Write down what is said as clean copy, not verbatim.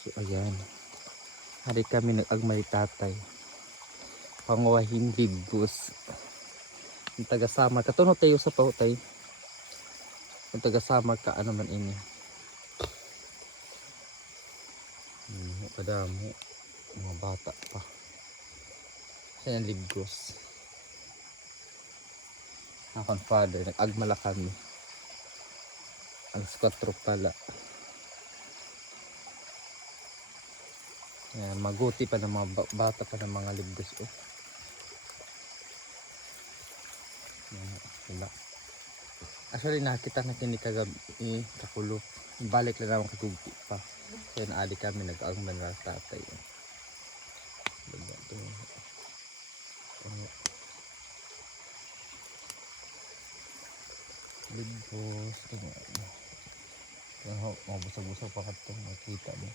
So ayan. Hari kami nag-agmay tatay. Panguwahin ligos. Yung taga-sama. Katuno tayo sa pautay. Yung taga-sama ka ano man ini. Kadamo. Mga bata pa. Kasi yung ligos. Akong father. Nag-agmala kami. Ang 4 pala. Ayan, maguti pa ng mga bata pa ng mga ligos. Diba? Actually nakita natin ni kagabi kakulo. Balik lang naman kagugti pa. Kaya naali kami nag-agman na tatay. Diba? Ligos. Mabusag-busag pa ka ito. Makita mo.